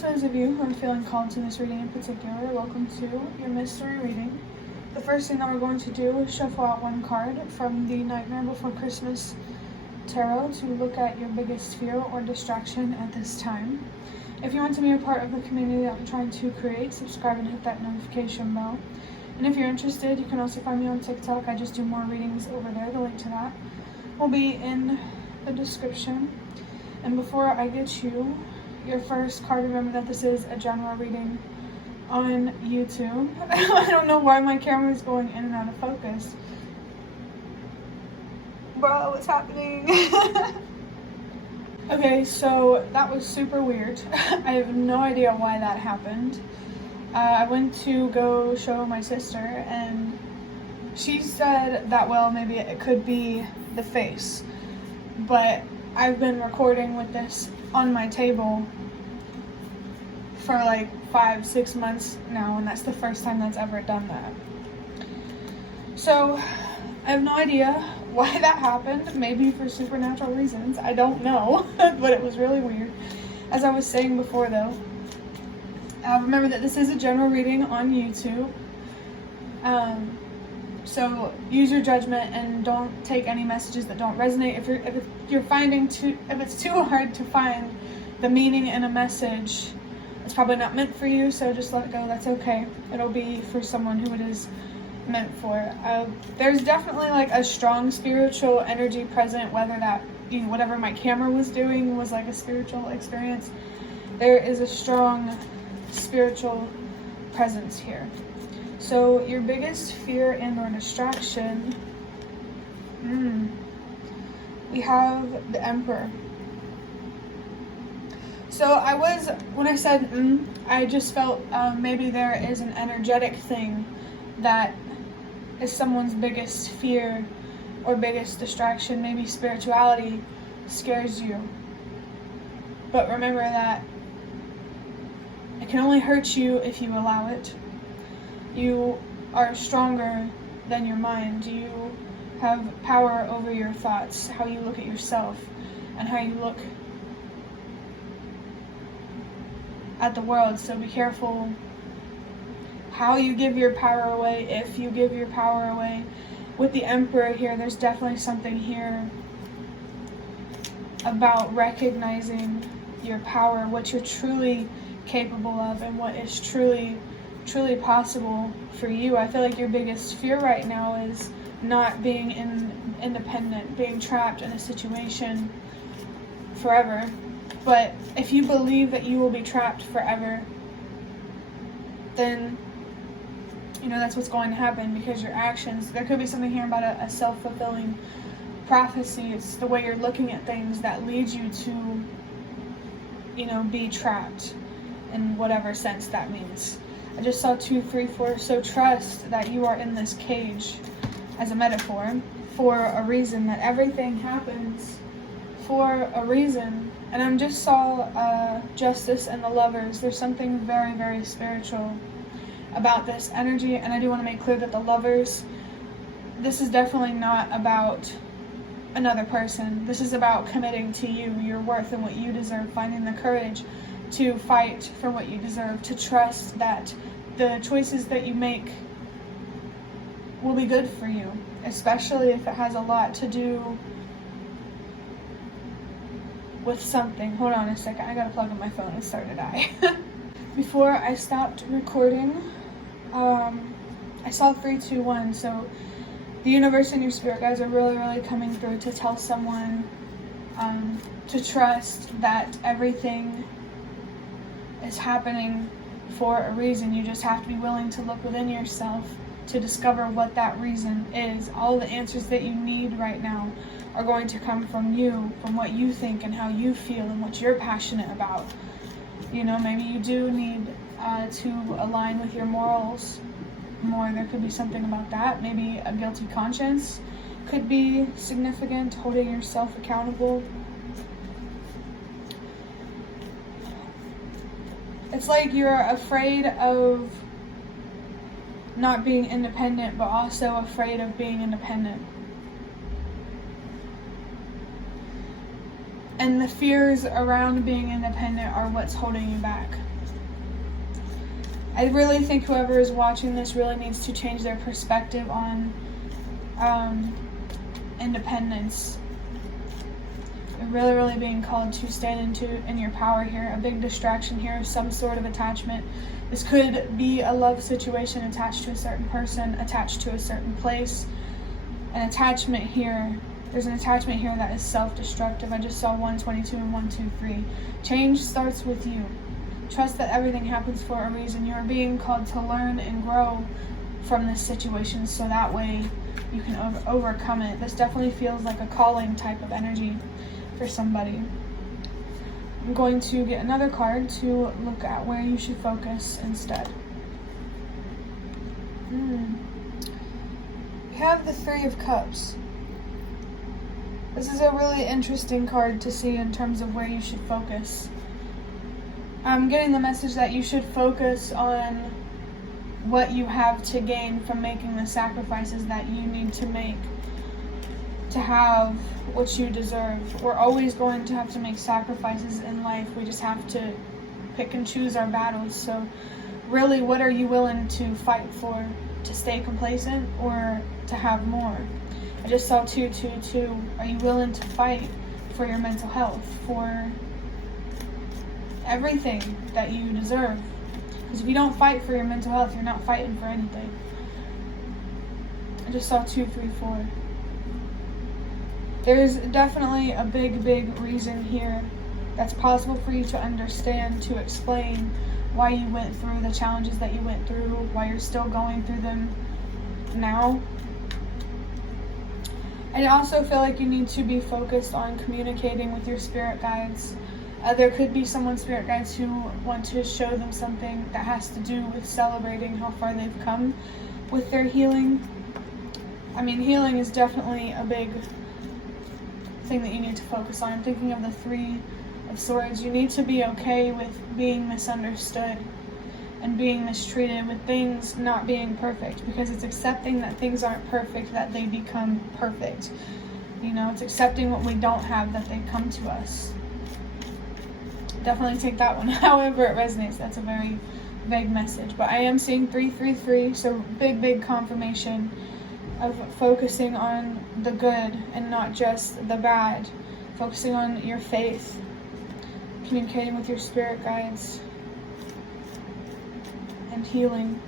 to those of you who are feeling called to this reading in particular, welcome to your mystery reading. The first thing that we're going to do is shuffle out one card from the Nightmare Before Christmas Tarot to look at your biggest fear or distraction at this time. If you want to be a part of the community that I'm trying to create, subscribe and hit that notification bell. And if you're interested, you can also find me on TikTok. I just do more readings over there. The link to that will be in the description. And before I get you your first card, remember that this is a general reading on YouTube. I don't know why my camera is going in and out of focus. Bro, what's happening? Okay, so that was super weird. I have no idea why that happened. I went to go show my sister, and she said that, well, maybe it could be the face. But I've been recording with this on my table for like 5-6 months now, and that's the first time that's ever done that. So I have no idea why that happened. Maybe for supernatural reasons, I don't know. But it was really weird. As I was saying before though, remember that this is a general reading on YouTube. So use your judgment and don't take any messages that don't resonate. If it's too hard to find the meaning in a message, it's probably not meant for you, so just let it go. That's okay. It'll be for someone who it is meant for. There's definitely like a strong spiritual energy present, whether that, whatever my camera was doing was like a spiritual experience. There is a strong spiritual presence here. So your biggest fear and or distraction, we have the Emperor. So when I said I just felt maybe there is an energetic thing that is someone's biggest fear or biggest distraction. Maybe spirituality scares you. But remember that it can only hurt you if you allow it. You are stronger than your mind. You have power over your thoughts, how you look at yourself, and how you look at the world. So be careful how you give your power away, if you give your power away. With the Emperor here, there's definitely something here about recognizing your power, what you're truly capable of, and what is truly possible for you. I feel like your biggest fear right now is not being independent, being trapped in a situation forever. But if you believe that you will be trapped forever, then that's what's going to happen, because your actions, there could be something here about a self-fulfilling prophecy. It's the way you're looking at things that leads you to be trapped in whatever sense that means. I just saw 2, 3, 4. So trust that you are in this cage as a metaphor for a reason, that everything happens for a reason. And I just saw Justice and the Lovers. There's something very, very spiritual about this energy. And I do want to make clear that the Lovers, this is definitely not about another person. This is about committing to you, your worth, and what you deserve, finding the courage to fight for what you deserve, to trust that the choices that you make will be good for you, especially if it has a lot to do with something. Hold on a second, I gotta plug in my phone, it's starting to die. Before I stopped recording, I saw 3, 2, 1, so the universe and your spirit guides are really, really coming through to tell someone to trust that everything is happening for a reason. You just have to be willing to look within yourself to discover what that reason is. All the answers that you need right now are going to come from you, from what you think and how you feel and what you're passionate about. Maybe you do need to align with your morals more. There could be something about that. Maybe a guilty conscience could be significant, holding yourself accountable. It's like you're afraid of not being independent, but also afraid of being independent. And the fears around being independent are what's holding you back. I really think whoever is watching this really needs to change their perspective on independence. You're really being called to stand in your power here. A big distraction here is some sort of attachment. This could be a love situation attached to a certain person, attached to a certain place. An attachment here, there's an attachment here that is self-destructive. I just saw 122 and 123. Change starts with you. Trust that everything happens for a reason. You are being called to learn and grow from this situation so that way you can overcome it. This definitely feels like a calling type of energy for somebody. I'm going to get another card to look at where you should focus instead. We have the Three of Cups. This is a really interesting card to see in terms of where you should focus. I'm getting the message that you should focus on what you have to gain from making the sacrifices that you need to make to have what you deserve. We're always going to have to make sacrifices in life. We just have to pick and choose our battles. So really, what are you willing to fight for? To stay complacent or to have more? I just saw 222. Are you willing to fight for your mental health, for everything that you deserve? Because if you don't fight for your mental health, you're not fighting for anything. I just saw 234. There's definitely a big reason here that's possible for you to understand, to explain why you went through the challenges that you went through, why you're still going through them now. I also feel like you need to be focused on communicating with your spirit guides. There could be someone, spirit guides, who want to show them something that has to do with celebrating how far they've come with their healing. I mean, healing is definitely a big thing that you need to focus on. I'm thinking of the Three of Swords. You need to be okay with being misunderstood and being mistreated, with things not being perfect, because it's accepting that things aren't perfect that they become perfect. You know, it's accepting what we don't have that they come to us. Definitely take that one however it resonates. That's a very vague message, but I am seeing 333, so big confirmation of focusing on the good and not just the bad, focusing on your faith, communicating with your spirit guides, and healing,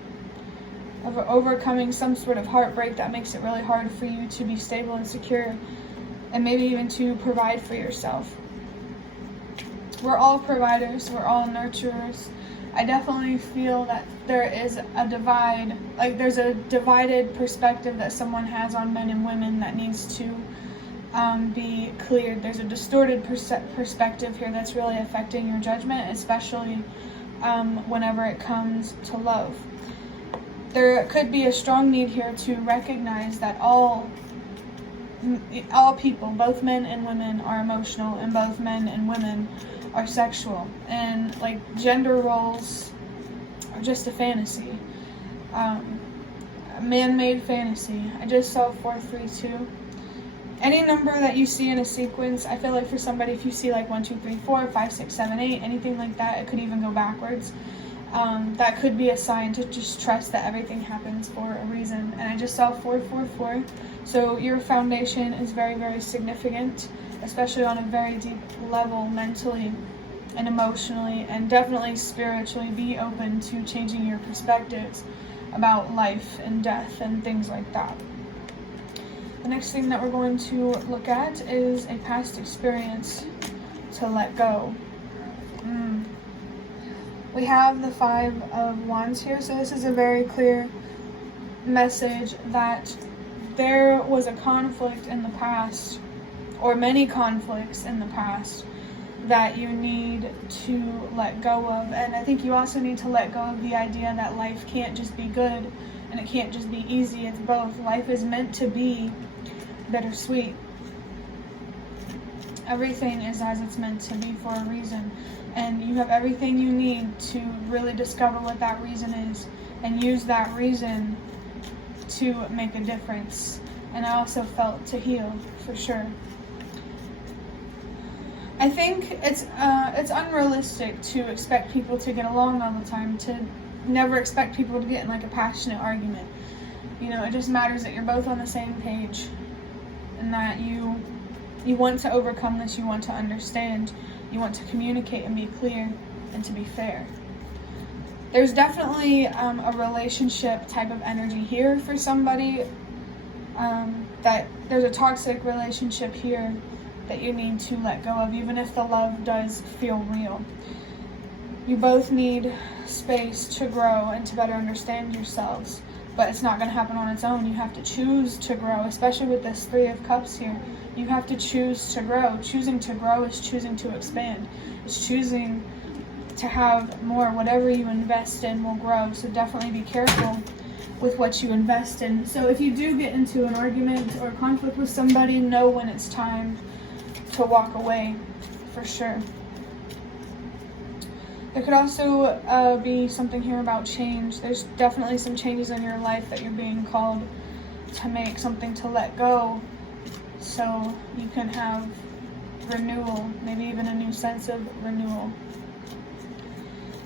of overcoming some sort of heartbreak that makes it really hard for you to be stable and secure, and maybe even to provide for yourself. We're all providers, we're all nurturers. I definitely feel that there is a divide, like there's a divided perspective that someone has on men and women that needs to be cleared. There's a distorted perspective here that's really affecting your judgment, especially whenever it comes to love. There could be a strong need here to recognize that all people, both men and women, are emotional, and both men and women are sexual, and like gender roles are just a fantasy, a man-made fantasy. I just saw 432. Any number that you see in a sequence, I feel like for somebody, if you see like 1, 2, 3, 4, 5, 6, 7, 8, anything like that, it could even go backwards. That could be a sign to just trust that everything happens for a reason. And I just saw 444. So your foundation is very significant, especially on a very deep level, mentally and emotionally, and definitely spiritually. Be open to changing your perspectives about life and death and things like that. The next thing that we're going to look at is a past experience to let go. We have the 5 of Wands here, so this is a very clear message that there was a conflict in the past, or many conflicts in the past, that you need to let go of. And I think you also need to let go of the idea that life can't just be good and it can't just be easy. It's both. Life is meant to be bittersweet. Everything is as it's meant to be for a reason, and you have everything you need to really discover what that reason is and use that reason to make a difference. And I also felt to heal, for sure. I think it's unrealistic to expect people to get along all the time, to never expect people to get in like a passionate argument. You know, it just matters that you're both on the same page and that you want to overcome this, you want to understand, you want to communicate and be clear and to be fair. There's definitely a relationship type of energy here for somebody, that there's a toxic relationship here that you need to let go of, even if the love does feel real. You both need space to grow and to better understand yourselves, but it's not going to happen on its own. You have to choose to grow, especially with this Three of Cups here. You have to choose to grow. Choosing to grow is choosing to expand. It's choosing to have more. Whatever you invest in will grow, so definitely be careful with what you invest in. So if you do get into an argument or conflict with somebody, know when it's time to walk away, for sure. There could also be something here about change. There's definitely some changes in your life that you're being called to make, something to let go, so you can have renewal, maybe even a new sense of renewal.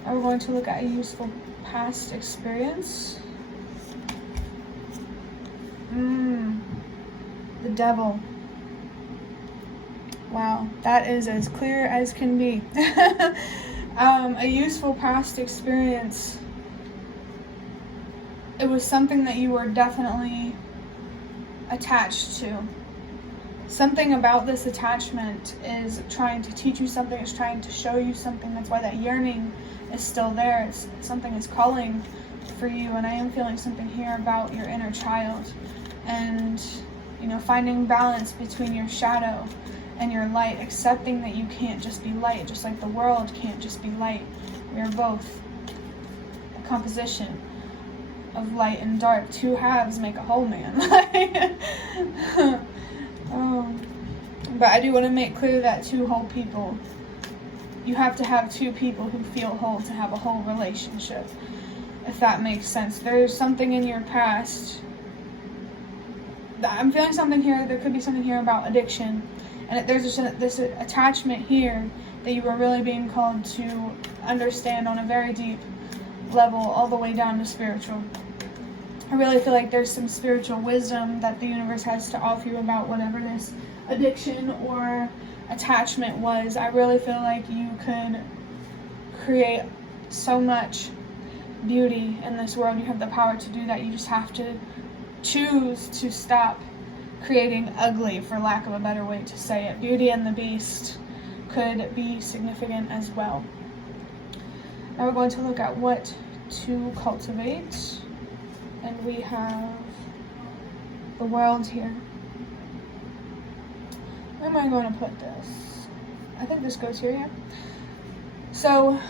Now we're going to look at a useful past experience. The Devil. Wow, that is as clear as can be. A useful past experience. It was something that you were definitely attached to. Something about this attachment is trying to teach you something, it's trying to show you something. That's why that yearning is still there. It's something is calling for you, and I am feeling something here about your inner child. And, you know, finding balance between your shadow and your light, accepting that you can't just be light, just like the world can't just be light. We are both a composition of light and dark. Two halves make a whole man. But I do want to make clear that two whole people, you have to have two people who feel whole to have a whole relationship, if that makes sense. There's something in your past. I'm feeling something here. There could be something here about addiction. And there's this attachment here that you were really being called to understand on a very deep level, all the way down to spiritual. I really feel like there's some spiritual wisdom that the universe has to offer you about whatever this addiction or attachment was. I really feel like you could create so much beauty in this world. You have the power to do that. You just have to choose to stop creating ugly, for lack of a better way to say it. Beauty and the Beast could be significant as well. Now we're going to look at what to cultivate. And we have the World here. Where am I going to put this? I think this goes here, yeah. So,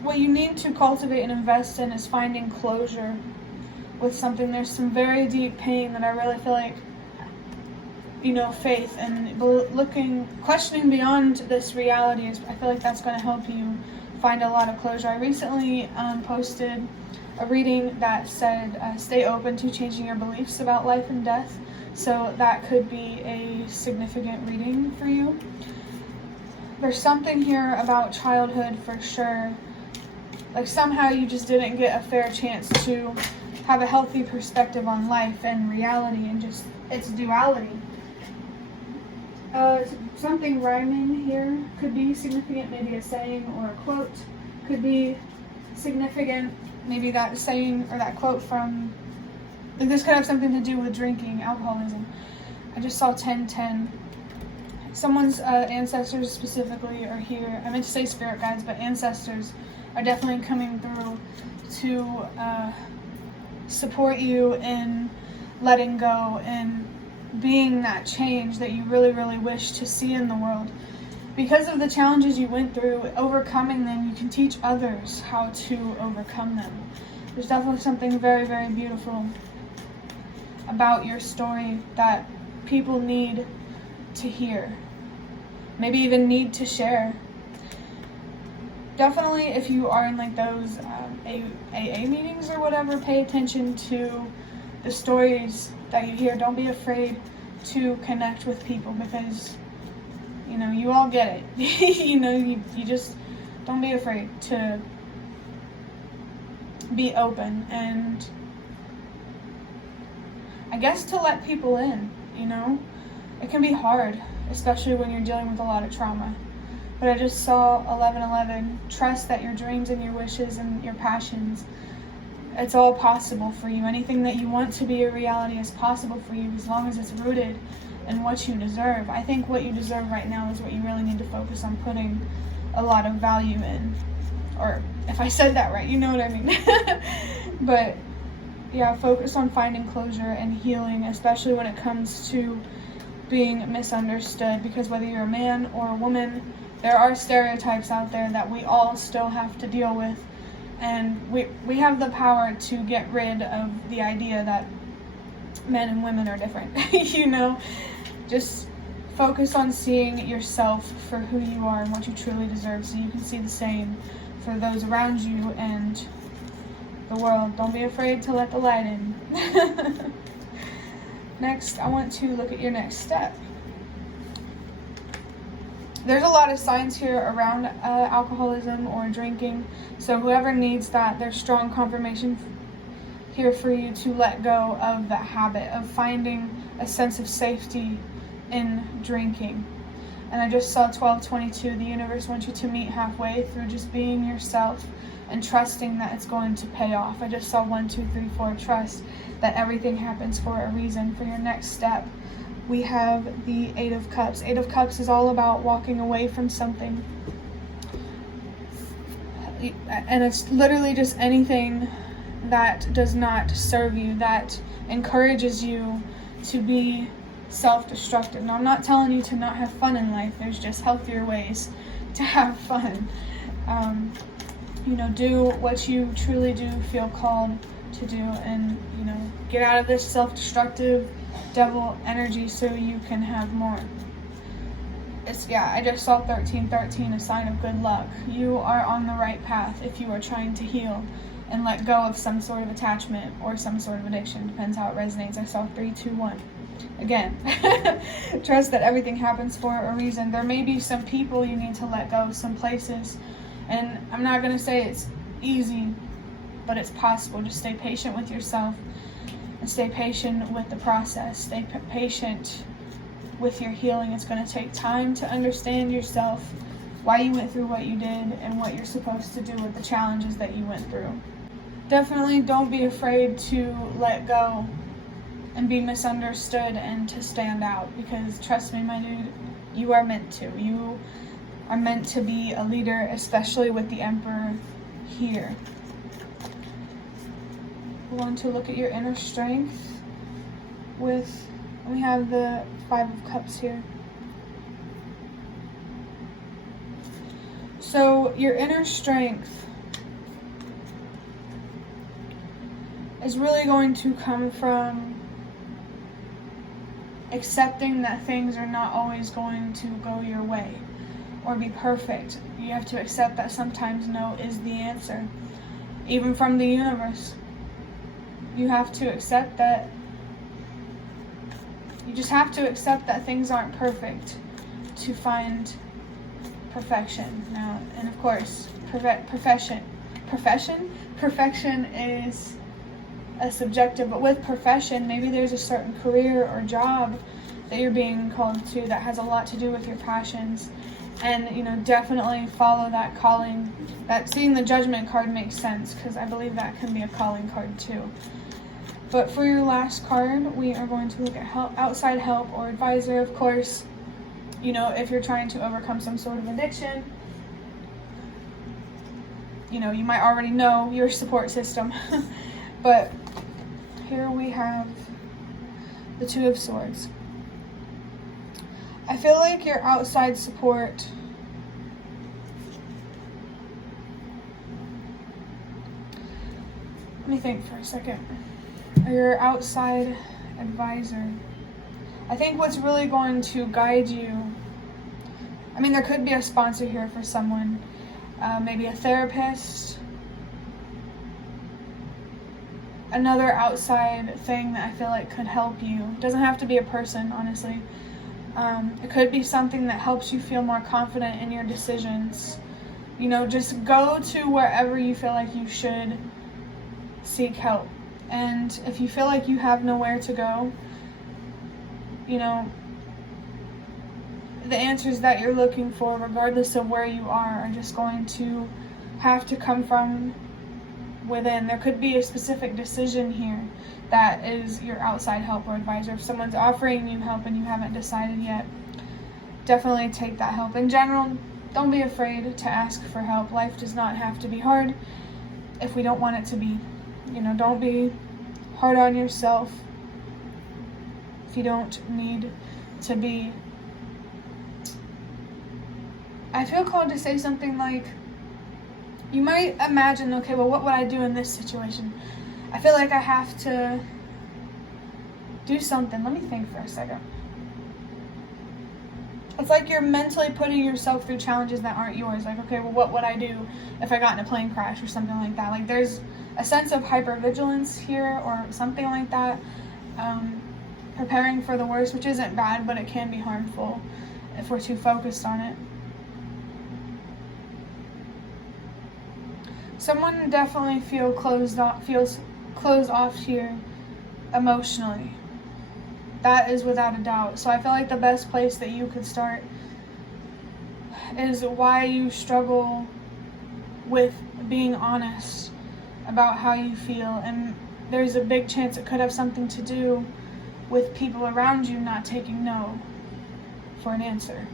what you need to cultivate and invest in is finding closure with something. There's some very deep pain that I really feel like, you know, faith and questioning beyond this reality is, I feel like that's going to help you find a lot of closure. I recently posted a reading that said, stay open to changing your beliefs about life and death. So that could be a significant reading for you. There's something here about childhood for sure. Like somehow you just didn't get a fair chance to have a healthy perspective on life and reality and just its duality. Something rhyming here could be significant, maybe a saying or a quote could be significant. Maybe that saying or that quote from, like, this could have something to do with drinking, alcoholism. I just saw 1010. Someone's ancestors specifically are here. I meant to say spirit guides, but ancestors are definitely coming through to support you in letting go and being that change that you really, really wish to see in the world. Because of the challenges you went through, overcoming them, you can teach others how to overcome them. There's definitely something very, very beautiful about your story that people need to hear. Maybe even need to share. Definitely, if you are in like those AA meetings or whatever, pay attention to the stories that you hear. Don't be afraid to connect with people, because you all get it. You just don't be afraid to be open, and I guess to let people in. It can be hard, especially when you're dealing with a lot of trauma. But I just saw 11:11. Trust that your dreams and your wishes and your passions, it's all possible for you. Anything that you want to be a reality is possible for you, as long as it's rooted in what you deserve. I think what you deserve right now is what you really need to focus on putting a lot of value in. Or if I said that right, you know what I mean. But yeah, focus on finding closure and healing, especially when it comes to being misunderstood, because whether you're a man or a woman, there are stereotypes out there that we all still have to deal with, and we have the power to get rid of the idea that men and women are different. Just focus on seeing yourself for who you are and what you truly deserve, so you can see the same for those around you and the world. Don't be afraid to let the light in. Next, I want to look at your next step. There's a lot of signs here around alcoholism or drinking, so whoever needs that, there's strong confirmation here for you to let go of that habit of finding a sense of safety in drinking. And I just saw 12:22. The universe wants you to meet halfway through just being yourself and trusting that it's going to pay off. I just saw 1, 2, 3, 4. Trust that everything happens for a reason. For your next step, we have the 8 of Cups. 8 of Cups is all about walking away from something. And it's literally just anything that does not serve you, that encourages you to be self-destructive. Now, I'm not telling you to not have fun in life. There's just healthier ways to have fun. Do what you truly do feel called to do, and get out of this self-destructive devil energy so you can have more. I just saw 13:13, a sign of good luck. You are on the right path if you are trying to heal and let go of some sort of attachment or some sort of addiction. Depends how it resonates. I saw 3, 2, 1. Again, trust that everything happens for a reason. There may be some people you need to let go, some places, and I'm not going to say it's easy, but it's possible. Just stay patient with yourself and stay patient with the process. Stay patient with your healing. It's going to take time to understand yourself, why you went through what you did, and what you're supposed to do with the challenges that you went through. Definitely don't be afraid to let go and be misunderstood and to stand out, because trust me, my dude, you are meant to. You are meant to be a leader, especially with the Emperor here. We want to look at your inner strength we have the 5 of Cups here. So your inner strength is really going to come from accepting that things are not always going to go your way or be perfect. You have to accept that sometimes no is the answer, even from the universe. You have to accept that. You just have to accept that things aren't perfect to find perfection. Now, and of course, perfection is a subjective, but with profession, maybe there's a certain career or job that you're being called to that has a lot to do with your passions, and definitely follow that calling. That seeing the Judgment card makes sense, because I believe that can be a calling card too. But for your last card, we are going to look at outside help or advisor. Of course, if you're trying to overcome some sort of addiction, you might already know your support system. But here we have the 2 of Swords. I feel like your outside support let me think for a second. Your outside advisor. I think what's really going to guide you, there could be a sponsor here for someone, maybe a therapist, another outside thing that I feel like could help you. It doesn't have to be a person, honestly. It could be something that helps you feel more confident in your decisions. You know, just go to wherever you feel like you should seek help. And if you feel like you have nowhere to go, you know, the answers that you're looking for, regardless of where you are just going to have to come from within. There could be a specific decision here that is your outside help or advisor. If someone's offering you help and you haven't decided yet, definitely take that help. In general, don't be afraid to ask for help. Life does not have to be hard if we don't want it to be. You know, don't be hard on yourself if you don't need to be. I feel called to say something like, you might imagine, okay, well, what would I do in this situation? I feel like I have to do something. Let me think for a second. It's like you're mentally putting yourself through challenges that aren't yours. Like, okay, well, what would I do if I got in a plane crash or something like that? Like, there's a sense of hypervigilance here or something like that. Preparing for the worst, which isn't bad, but it can be harmful if we're too focused on it. Someone definitely feels closed off here emotionally. That is without a doubt. So I feel like the best place that you could start is why you struggle with being honest about how you feel. And there's a big chance it could have something to do with people around you not taking no for an answer.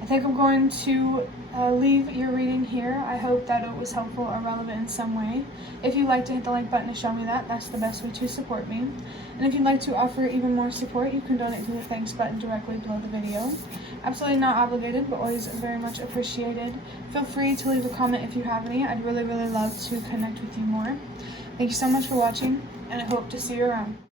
I think I'm going to leave your reading here. I hope that it was helpful or relevant in some way. If you'd like to hit the like button to show me that, that's the best way to support me. And if you'd like to offer even more support, you can donate through the thanks button directly below the video. Absolutely not obligated, but always very much appreciated. Feel free to leave a comment if you have any. I'd really, really love to connect with you more. Thank you so much for watching, and I hope to see you around.